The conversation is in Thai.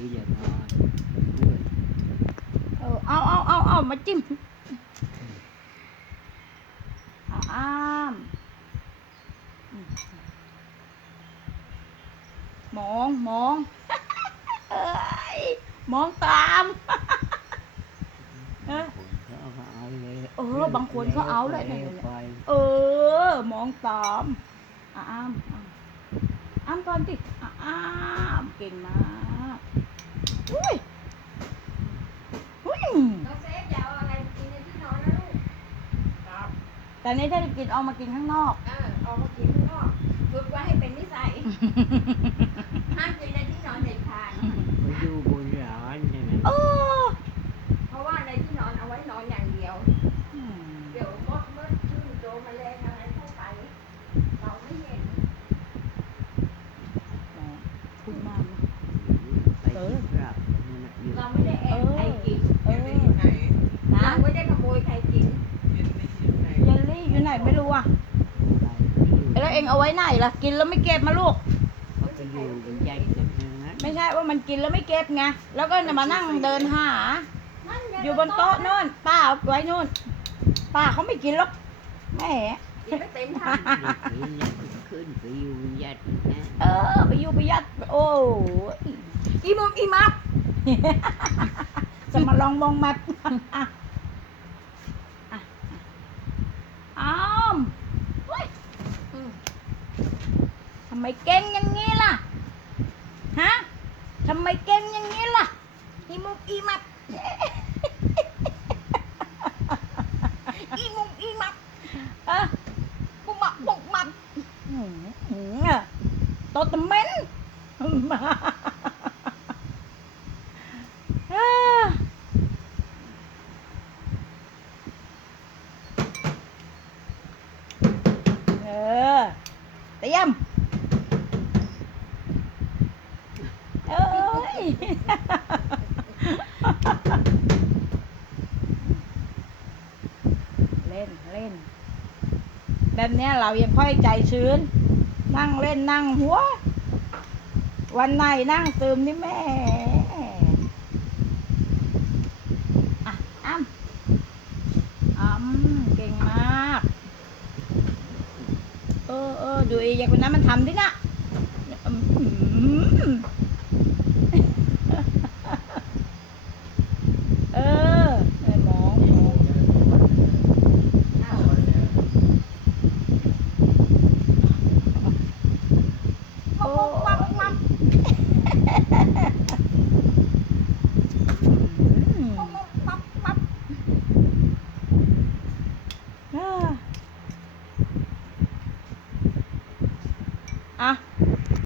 นี้อย่างนอนด้วยเออเอาเอาเอาเอามาจิ้มเอาอ้ามอืมมองมองเอ้ยมองตามเออคนเขาเอาเอาเลยเออบางคนเขาเอาเลยแล้วไปเออ มองตามอะอ้ามอ้ามอ้ามก่อนสิอะอ้ามเก่งมาก อุ้ยอุ้ยน้องเซฟอย่าเอาอะไรกินในที่นอนนะลูกครับแต่นี้ถ้าจะกินเอามากินข้างนอก เออออกมากินข้างนอกฝึกไว้ให้เป็นนิสัย ห้ามกินในที่นอนเด็ดขาด ไปดูบนร้านใช่ไหม เออ เพราะว่าในที่นอนเอาไว้นอนอย่างเดียว อืม เดี๋ยวมดมดพึ่งโจรแมลงอะไรเข้าไป เราไม่เห็น พูดมากนะ ไปที่กราบนั่นน่ะอยู่เราไม่ได้แอบใครกินเออเรานะไม่ได้ขโมยใครกินเยลลี่อยู่ไหนไม่รู้อะไปที่แล้วเองเอาไว้ไหนล่ะ กินแล้วไม่เก็บมาลูกไปอยู่เป็นใหญ่สุดนั้นไม่ใช่ว่ามันกินแล้วไม่เก็บไง แล้วก็มานั่งเดินหา นั่นไงอยู่บนโต๊ะโน่นป้าเอาไว้นู่นป้าเขาไม่กินหรอกแหมกินไม่เต็มถังนี่ยัดขึ้นไปอยู่ยัดนะ เออ ไปอยู่ไปยัด โอ้ย อีมุมอีมับจะมาลองมองแมปอะอะอ้อมเฮ้ยอืมทำไมเก่งอย่างนี้ล่ะ ฮะทำไมเก่งอย่างนี้ล่ะ อีมุมอีมับอีมุมอีมับเอะปุกมับปุกมับอืมอืมอะโตตะเมนมาอ่าเออ เตรียมเอ้ยเล่นเล่น แบบนี้เรายังค่อยใจชื้น นั่งเล่นนั่งหัว วันไหนนั่งซึมนี่แม่อะอ้ำอ้ำเก่งมาก เออเออ ดูไอ้อย่ายคนนั้นมันทำดินะอืมเออไอ้หมองหมองโอ้ปั๊บปั๊บอืม ปั๊บปั๊บ อ่าอะ